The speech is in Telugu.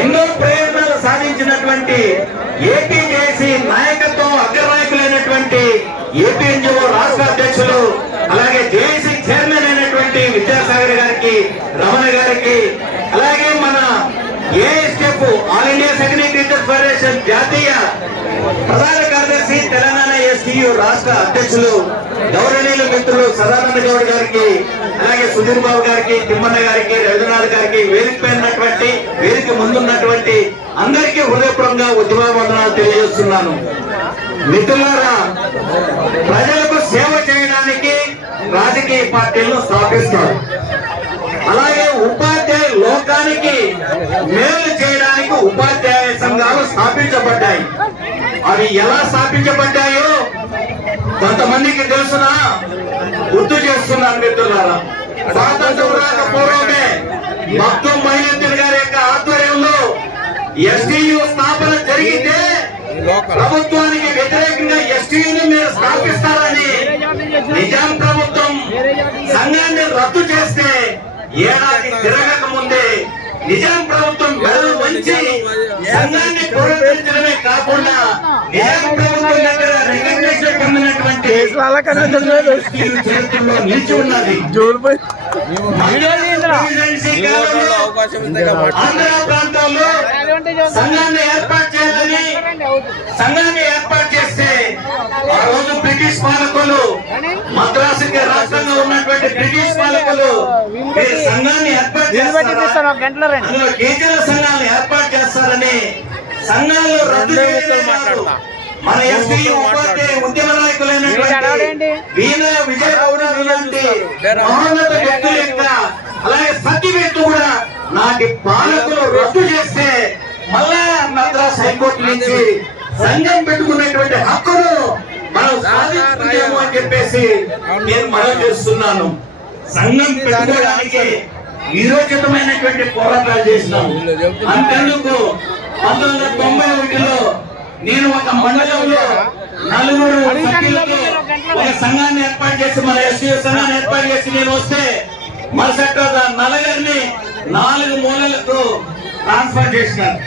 ఎన్నో ప్రయోజనాలు సాధించినటువంటి ఏపీ జేసీ నాయకత్వం అగ్రనాయకులైనటువంటి ఏపీఎన్జిఓ రాష్ట్ర అధ్యక్షులు అలాగే జేసీ చైర్మన్ అయినటువంటి విద్యాసాగర్ గారికి, రమణ గారికి, అలాగే మన ASF all India secondary teachers federation జాతీయ ప్రధాన కార్యదర్శి, తెలంగాణ ఎస్టీయూ రాష్ట్ర అధ్యక్షులు గౌరవనీయులు మిత్రులు సదానంద గౌడ్ గారికి, అలాగే సుధీర్ బాబు గారికి, తిమ్మన్న గారికి, రవీంద్రనాథ్ గారికి, వేదిక పైనటువంటి వేదిక ముందున్నటువంటి అందరికీ హృదయపూర్వకంగా ఉద్యమవందనాలు తెలియజేస్తున్నాను. మిత్రులారా, ప్రజలకు సేవ చేయడానికి రాజకీయ పార్టీలను స్థాపిస్తారు. అలాగే ఉపాధ్యాయ లోకానికి మేలు చేయడానికి ఉపాధ్యాయ సంఘాలు స్థాపించబడ్డాయి. అవి ఎలా స్థాపించబడ్డాయో కొంతమందికి తెలుసునా, గుర్తు చేస్తున్నాను మిత్రులారా. స్వాతంత్రం రాక పూర్వమే మక్తుమ్ మొయినుద్దీన్ గారి యొక్క ఆధ్వర్యంలో ఎస్టీయూ స్థాపన జరిగితే ప్రభుత్వానికి వ్యతిరేకంగా ఎస్టీయూని మీరు స్థాపిస్తారని నిజాం ప్రభుత్వం సంఘాన్ని రద్దు చేస్తే ఏడాది తిరగక ముందే నిజాం ప్రభుత్వం గడువు వంచి సంఘాన్ని పునరుద్ధరించడమే కాకుండా నిజాం ప్రభుత్వం దగ్గర రికగ్నిషన్ పొందినటువంటి చరిత్రలో నిలిచి ఉన్నది. ఆంధ్ర ప్రాంతాల్లో సంఘాన్ని ఏర్పాటు చేస్తే ఆ రోజు బ్రిటిష్ పాలకులు, మద్రాసుకి రాష్ట్రంగా ఉన్నటువంటి బ్రిటిష్ పాలకులు సంఘాన్ని ఏర్పాటు చేస్తారు, అందులో టీచర్ల సంఘాలను ఏర్పాటు చేస్తారని సంఘాలు రద్దు చేయలేదు. మన ఎస్టీయూ ఉపాధ్యాయ ఉద్యమ నాయకులైనటువంటి వీణ విజయగౌడ లాంటి మహోన్నత వ్యక్తుల యొక్క అలాగే సత్యవేత్తు కూడా నాటి పాలకులు రద్దు చేస్తే మళ్ళా మద్రాస్ హైకోర్టు నుంచి సంఘం పెట్టుకున్నటువంటి హక్కును మనం సాధించుకుంటాము అని చెప్పేసి నేను మనం చేస్తున్నాను. సంఘం పెట్టుకోవడానికి నిరోచితమైనటువంటి పోరాటాలు చేసినాం. అంతెందుకు 1991లో నేను ఒక మండలంలో 4 సభ్యులతో ఒక సంఘాన్ని ఏర్పాటు చేసి, మన ఎస్టీయూ సంఘాన్ని ఏర్పాటు చేసి నేను వస్తే మరుసటి రోజు నలుగురిని 4 మూలలకు ట్రాన్స్ఫర్ చేసినారు.